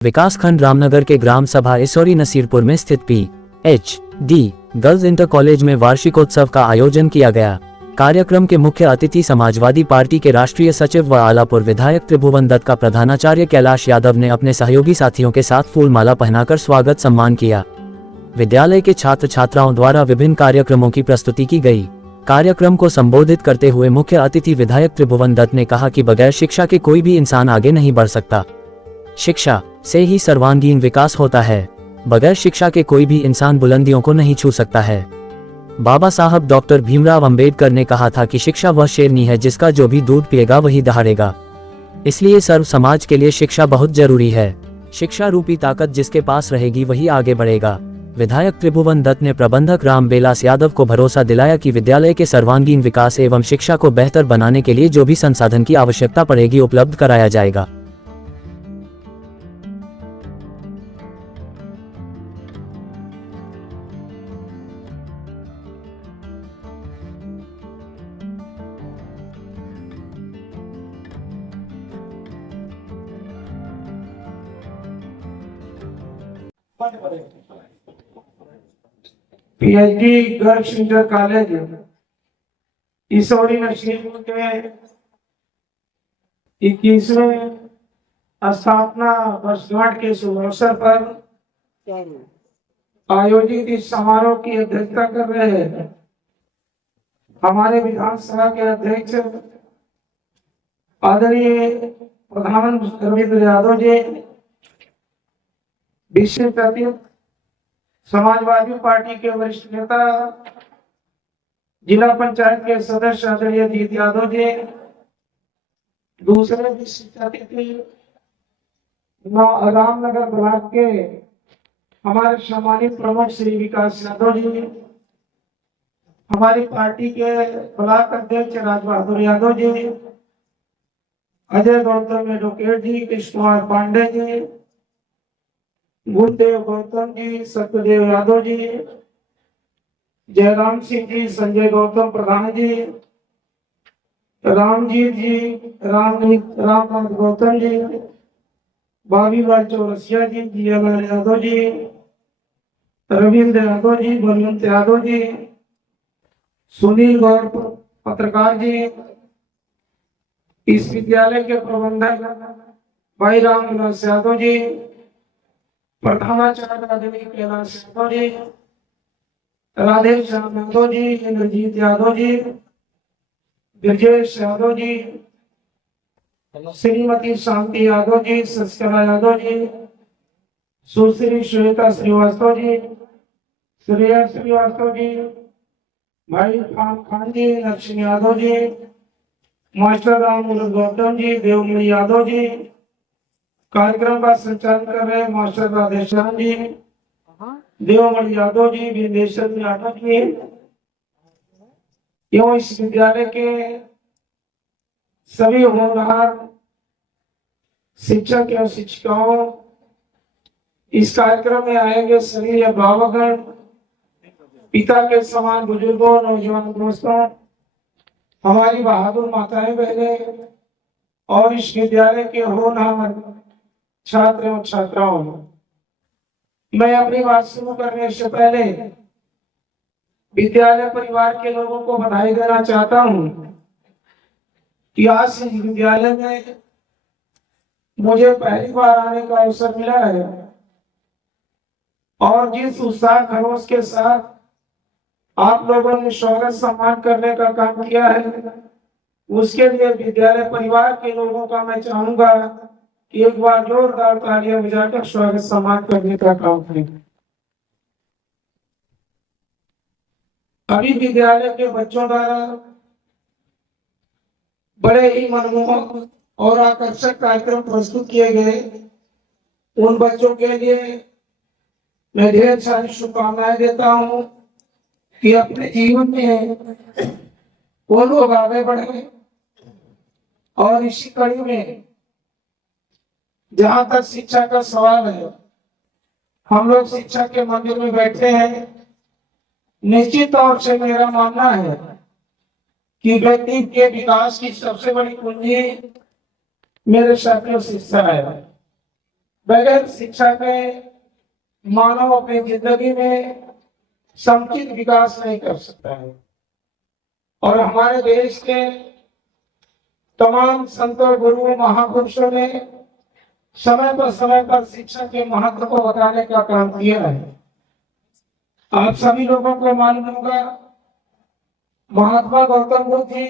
विकासखंड रामनगर के ग्राम सभा इसौरी नसीरपुर में स्थित पी.एच.डी. गर्ल्स इंटर कॉलेज में वार्षिकोत्सव का आयोजन किया गया। कार्यक्रम के मुख्य अतिथि समाजवादी पार्टी के राष्ट्रीय सचिव व आलापुर विधायक त्रिभुवन दत्त का प्रधानाचार्य कैलाश यादव ने अपने सहयोगी साथियों के साथ फूल माला पहनाकर स्वागत सम्मान किया। विद्यालय के छात्र छात्राओं द्वारा विभिन्न कार्यक्रमों की प्रस्तुति की गई। कार्यक्रम को संबोधित करते हुए मुख्य अतिथि विधायक त्रिभुवन दत्त ने कहा कि बगैर शिक्षा के कोई भी इंसान आगे नहीं बढ़ सकता। शिक्षा से ही सर्वांगीण विकास होता है। बगैर शिक्षा के कोई भी इंसान बुलंदियों को नहीं छू सकता है। बाबा साहब डॉक्टर भीमराव अंबेडकर ने कहा था कि शिक्षा वह शेरनी है जिसका जो भी दूध पिएगा वही दहाड़ेगा। इसलिए सर्व समाज के लिए शिक्षा बहुत जरूरी है। शिक्षा रूपी ताकत जिसके पास रहेगी वही आगे बढ़ेगा। विधायक त्रिभुवन दत्त ने प्रबंधक राम बेलास यादव को भरोसा दिलाया कि विद्यालय के सर्वांगीण विकास एवं शिक्षा को बेहतर बनाने के लिए जो भी संसाधन की आवश्यकता पड़ेगी उपलब्ध कराया जाएगा। PhD girls inter college Isauri Nasirpur के 21वें स्थापना वर्षगांठ के शुभ अवसर पर आयोजित इस समारोह की अध्यक्षता कर रहे हैं हमारे विधानसभा के अध्यक्ष आदरणीय प्रधान रविंद्र यादव जी, विशिष्ट अतिथि समाजवादी पार्टी के वरिष्ठ नेता जिला पंचायत के सदस्य आदरणीय जीत यादव जी, दूसरे विशिष्ट अतिथि रामनगर ब्लॉक के हमारे सम्मानित प्रमुख श्री विकास यादव जी, हमारी पार्टी के ब्लॉक अध्यक्ष राज बहादुर यादव जी, अजय गौतम एडवोकेट जी, कृष्ण कुमार पांडे जी, गुरुदेव गौतम जी, सत्यदेव यादव जी, जयराम सिंह जी, संजय गौतम प्रधान जी, रामजीत जी, रामनाथ गौतम जी, बाबीलाल चौरसिया जी, जियालाल यादव जी, रविंद्र यादव जी, बलवंत यादव जी, सुनील गौर पत्रकार जी, इस विद्यालय के प्रबंधक भाई रामविलास यादव जी, प्रधानाचार्य आदरणीय कैलाश यादव जी, राधे श्याम यादव जी, इंद्रजीत यादव जी, ब्रजेश यादव जी, श्रीमती शांति यादव जी, शशिकला यादव जी, सुश्री श्वेता श्रीवास्तव जी, श्रेया श्रीवास्तव जी, भाई खान जी, लक्ष्मी यादव जी, मास्टर राम गौतम जी, देवमणि यादव जी, कार्यक्रम का संचालन कर रहे मास्टर राधेश्याम जी, देवमणि यादव जी, विंदेश्वर यादव जी, एवं इस विद्यालय के सभी होनहार शिक्षक एवं शिक्षिकाओं, इस कार्यक्रम में आएंगे सभी अभिभावकगण, पिता के समान बुजुर्गों, नौजवान दोस्तों, हमारी बहादुर माताएं बहनें और इस विद्यालय के होनहार छात्र एवं छात्राओं, मैं अपनी बात शुरू करने से पहले विद्यालय परिवार के लोगों को बधाई देना चाहता हूं कि आज इस विद्यालय में मुझे पहली बार आने का अवसर मिला है और जिस उत्साह खरोश के साथ आप लोगों ने स्वागत सम्मान करने का काम किया है, उसके लिए विद्यालय परिवार के लोगों का मैं चाहूंगा कि एक बार जोरदार तालियां बजाकर स्वागत सम्मान करने का काम करें। अभी विद्यालय के बच्चों द्वारा बड़े ही मनमोहक और आकर्षक कार्यक्रम प्रस्तुत किए गए। उन बच्चों के लिए मैं ढेर सारी शुभकामनाएं देता हूं कि अपने जीवन में वो लोग आगे बढ़े और इसी कड़ी में जहां तक शिक्षा का सवाल है, हम लोग शिक्षा के मंदिर में बैठे हैं। निश्चित तौर से मेरा मानना है कि व्यक्ति के विकास की सबसे बड़ी कुंजी मेरे साथियों शिक्षा है। बगैर शिक्षा के मानव अपनी जिंदगी में समुचित विकास नहीं कर सकता है। और हमारे देश के तमाम संतों, गुरुओं, महापुरुषों ने समय पर शिक्षा के महत्व को बताने का काम किया है। आप सभी लोगों को मालूम होगा, महात्मा गौतम बुद्ध जी,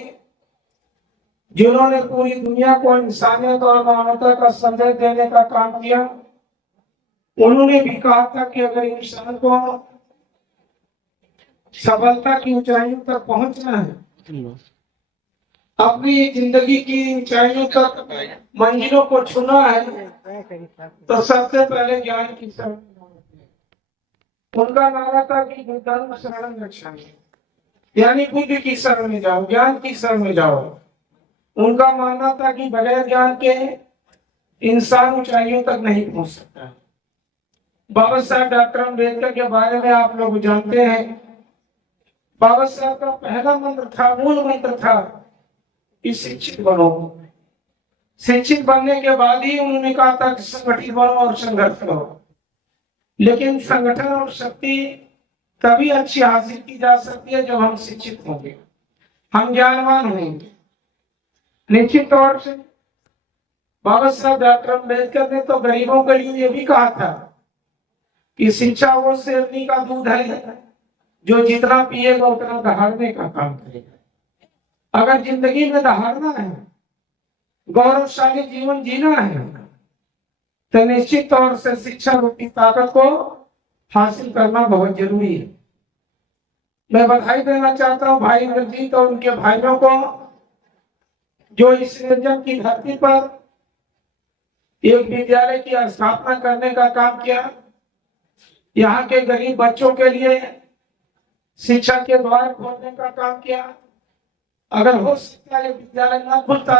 जिन्होंने पूरी दुनिया को इंसानियत और मानवता का संदेश देने का काम किया, उन्होंने भी कहा था कि अगर इंसान को सफलता की ऊंचाइयों तक पहुंचना है, अपनी जिंदगी की ऊंचाइयों तक मंजिलों को छूना है, तो सबसे पहले ज्ञान की शरण। उनका नारा था कि धर्म शरण गच्छामि, यानी बुद्धि की शरण में जाओ, ज्ञान की शरण में जाओ। उनका मानना था कि बगैर ज्ञान के इंसान ऊंचाइयों तक नहीं पहुंच सकता। बाबा साहब डॉक्टर अम्बेडकर के बारे में आप लोग जानते हैं। बाबा साहब का पहला मंत्र था, मूल मंत्र था कि शिक्षित बनो। शिक्षित बनने के बाद ही उन्होंने कहा था कि संगठित बनो और संघर्ष करो। लेकिन संगठन और शक्ति तभी अच्छी हासिल की जा सकती है जब हम शिक्षित होंगे, हम ज्ञानवान होंगे। निश्चित तौर से बाबा साहब डॉक्टर अम्बेडकर ने तो गरीबों के लिए ये भी कहा था कि शिक्षा वो शेरनी का दूध है जो जितना पिएगा उतना दहाड़ने का काम करेगा। अगर जिंदगी में दहाड़ना है, गौरवशाली जीवन जीना है, तो निश्चित तौर से शिक्षा रूपी ताकत को हासिल करना बहुत जरूरी है। मैं बधाई देना चाहता हूं भाई इंद्रजीत और उनके भाइयों को, जो इस निर्जन की धरती पर एक विद्यालय की स्थापना करने का काम किया। यहाँ के गरीब बच्चों के लिए शिक्षा के द्वार खोलने का काम किया। अगर हो सकता है विद्यालय न खुलता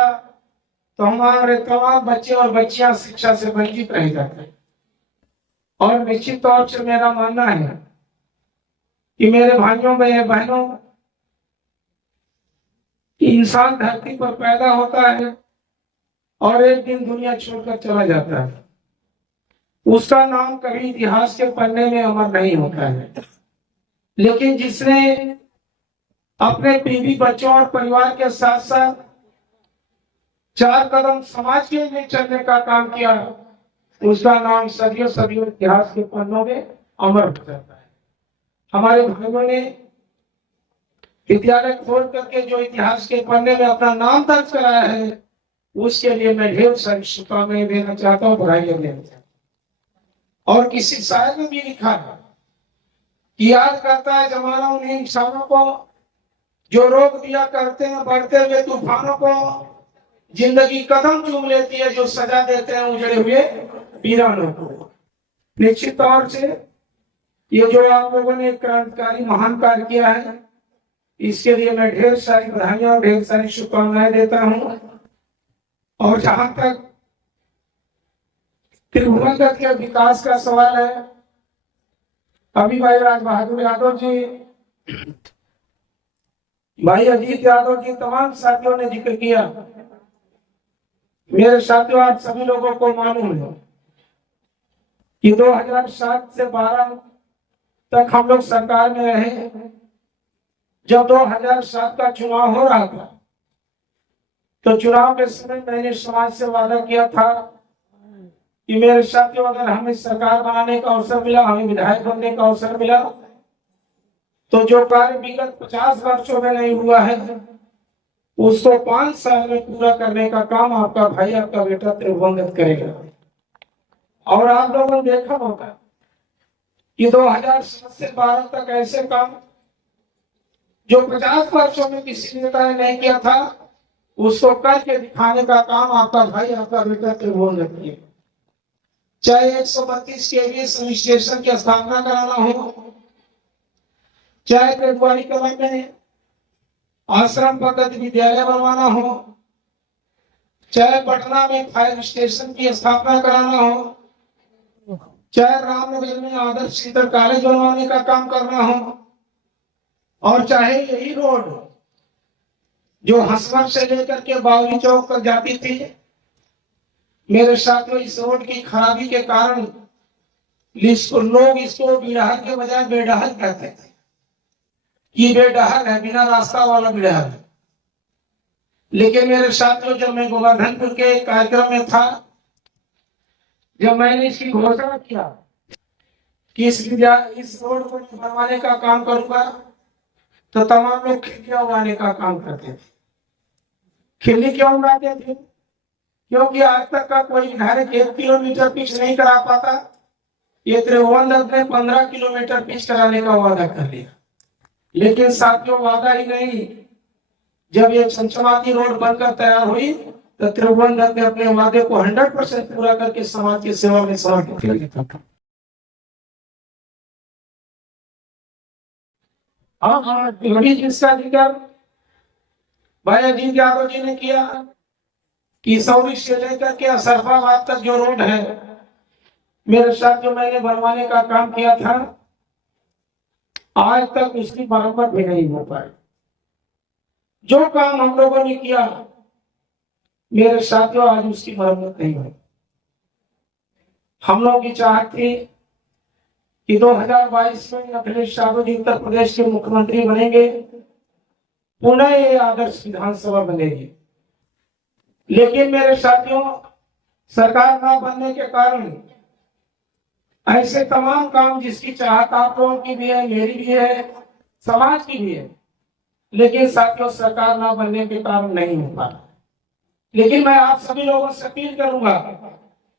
तो हमारे तमाम बच्चे और बच्चियां शिक्षा से वंचित रह जाते। और निश्चित तौर से मेरा मानना है कि मेरे भाइयों बहनों, इंसान धरती पर पैदा होता है और एक दिन दुनिया छोड़कर चला जाता है। उसका नाम कभी इतिहास के पन्ने में अमर नहीं होता है। लेकिन जिसने अपने बीवी बच्चों और परिवार के साथ साथ 4 कदम समाज के लिए चलने का काम किया, उसका नाम सदियों सदियों इतिहास के पन्नों में अमर हो जाता है। हमारे भाइयों ने विद्यालय खोल करके जो इतिहास के पन्ने में अपना नाम दर्ज कराया है, उसके लिए मैं ढेर सारी शुभकामनाएं देना चाहता हूँ, बधाई देना चाहता हूँ। और किसी शायर ने भी लिखा है कि याद करता है जमाना उन्हीं इंसानों को जो रोक दिया करते हैं बढ़ते हुए तूफानों को, जिंदगी कदम चूम लेती है जो सजा देते हैं उजड़े हुए वीरानों को। निश्चित तौर से ये जो आप लोगों ने क्रांतिकारी महान कार्य किया है, इसके लिए मैं ढेर सारी बधाइयां और ढेर सारी शुभकामनाएं देता हूं। और जहां तक त्रिभुवनगढ़ के विकास का सवाल है, अभी भाई राज बहादुर यादव जी, भाई अजीत यादव जी, तमाम साथियों ने जिक्र किया। मेरे साथियों, आप सभी लोगों को मालूम है कि 2007 से 12 तक हम लोग सरकार में रहे। जब 2007 का चुनाव हो रहा था तो चुनाव के समय मैंने समाज से वादा किया था कि मेरे साथियों, अगर हमें सरकार बनाने का अवसर मिला, हमें विधायक बनने का अवसर मिला, तो जो कार्य विगत 50 वर्षों में नहीं हुआ है उसको 5 साल में पूरा करने का काम आपका भाई, आपका बेटा त्रिभुवनगढ़ करेगा। और आप लोगों ने देखा होगा कि 2007 से 12 तक ऐसे काम जो 50 वर्षों में किसी नेता ने नहीं किया था, उसको करके दिखाने का काम आपका भाई, आपका बेटा त्रिभुवनगढ़ किया। चाहे 132 केवीए सब स्टेशन की स्थापना कराना हो, चाहे पेटवाड़ी कला में आश्रम पद्धति विद्यालय बनवाना हो, चाहे पटना में फायर स्टेशन की स्थापना कराना हो, चाहे रामनगर में आदर्श इंटर कॉलेज बनवाने का काम करना हो, और चाहे यही रोड जो हसमर से लेकर के बावली चौक तक जाती थी, मेरे साथियों, इस रोड की खराबी के कारण लोग इसको बिड़हल के बजाय बेडहल कहते थे कि बेडहल है, बिना रास्ता वाला बिड़हल है। लेकिन मेरे साथियों, जब मैं गोवर्धनपुर के कार्यक्रम में था, जब मैंने इसकी घोषणा किया कि इस रोड को बनवाने का काम करूंगा, तो तमाम लोग खिड़कियां उड़ाने का काम करते थे। खिल्ली क्यों उड़ाते थे? क्योंकि आज तक का कोई विधायक 1 किलोमीटर पिच नहीं करा पाता। ये त्रिभुवन दत्त ने 15 किलोमीटर पिच कराने का वादा कर लिया। लेकिन साथियों, वादा ही नहीं, जब ये चमचमाती रोड बनकर तैयार हुई तो त्रिभुवन दत्त ने अपने वादे को 100% पूरा करके समाज की सेवा में समर्पित कर दिया था। अभी जिसका जिक्र भाई अजीत यादव जी ने किया कि सौरी से लेकर के असरफाबाद तक जो रोड है, मेरे साथ जो मैंने बनवाने का काम किया था, आज तक उसकी मरम्मत भी नहीं हो पाई। जो काम हम लोगों ने किया, मेरे साथियों, आज उसकी मरम्मत नहीं हुई। हम लोगों की चाहत थी कि 2022 में अखिलेश यादव जी उत्तर प्रदेश के मुख्यमंत्री बनेंगे, पुनः ये आदर्श विधानसभा बनेगी। लेकिन मेरे साथियों, सरकार ना बनने के कारण ऐसे तमाम काम जिसकी चाहत आप लोगों की भी है, मेरी भी है, समाज की भी है, लेकिन साथियों सरकार ना बनने के कारण नहीं हो पा रहा। लेकिन मैं आप सभी लोगों से अपील करूंगा,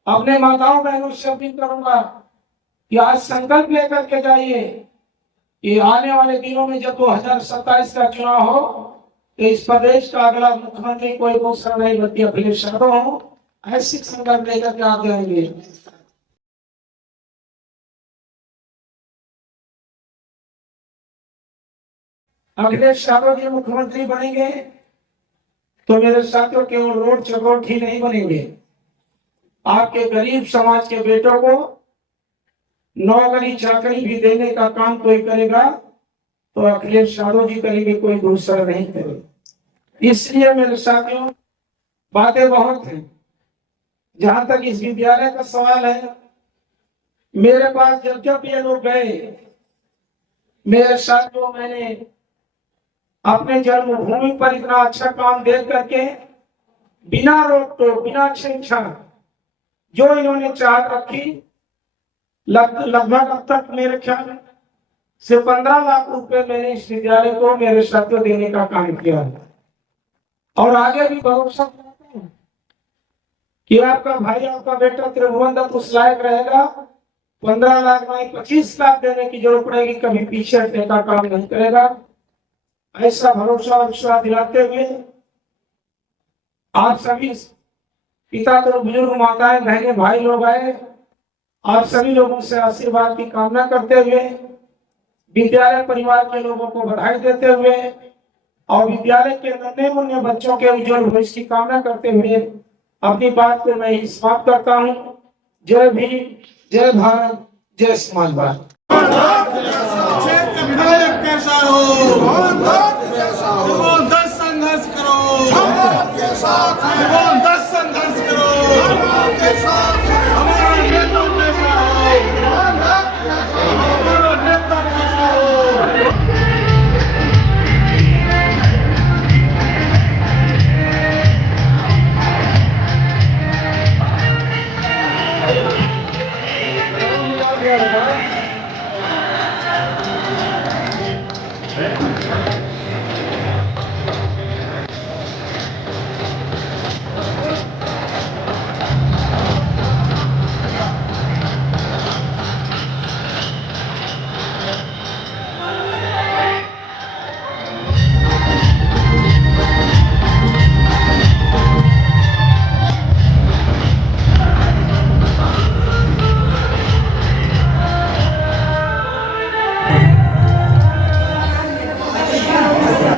अपने माताओं बहनों से अपील करूंगा कि आज संकल्प लेकर के जाइए कि आने वाले दिनों में जब 2027 का चुनाव हो, तो इस प्रदेश का अगला मुख्यमंत्री कोई दूसरा नहीं बल्कि अखिलेश यादव हो। ऐसी संकल्प लेकर के आप जाएंगे। अखिलेश यादव जी मुख्यमंत्री बनेंगे तो मेरे साथियों, केवल रोड चौरोड ही नहीं बनेंगे, आपके गरीब समाज के बेटों को नौकरी चाकरी भी देने का काम कोई करेगा तो अखिलेश यादव जी करेंगे, कोई दूसरा नहीं करेगा। इसलिए मेरे साथियों, बातें बहुत हैं। जहां तक इस विद्यालय का सवाल है, मेरे पास जब जब ये लोग गए, मेरे साथियों, मैंने अपने जन्मभूमि पर इतना अच्छा काम देख करके बिना रोक टोक, बिना छेड़छाड़ जो इन्होंने चाहत रखी, लगभग अब तक मेरे ख्याल से 15 लाख रुपए मैंने इस विद्यालय को मेरे साथियों देने का काम किया है। और आगे भी भरोसा करते हैं कि आपका भाई, आपका बेटा त्रिभुवन दत्त उस लायक रहेगा। 15 लाख नहीं 25 लाख देने की जरूरत पड़ेगी, कभी पीछे हटने का काम नहीं करेगा। ऐसा भरोसा और विश्वास दिलाते हुए आप सभी पिता तो बुजुर्ग, माताएं, बहनें, भाई लोग आए, आप सभी लोगों से आशीर्वाद की कामना करते हुए, विद्यालय परिवार के लोगों को बधाई देते हुए और विद्यालय के नन्हे मुन्ने बच्चों के उज्जवल भविष्य की कामना करते हुए अपनी बात को मैं समाप्त करता हूँ। जय भीम, जय भारत, जय समाजवाद। विधायक कैसा हो, संघर्ष करो, संघर्ष करो, हमारा नेता कैसा हो, हमारा नेता कैसा हो। Yeah.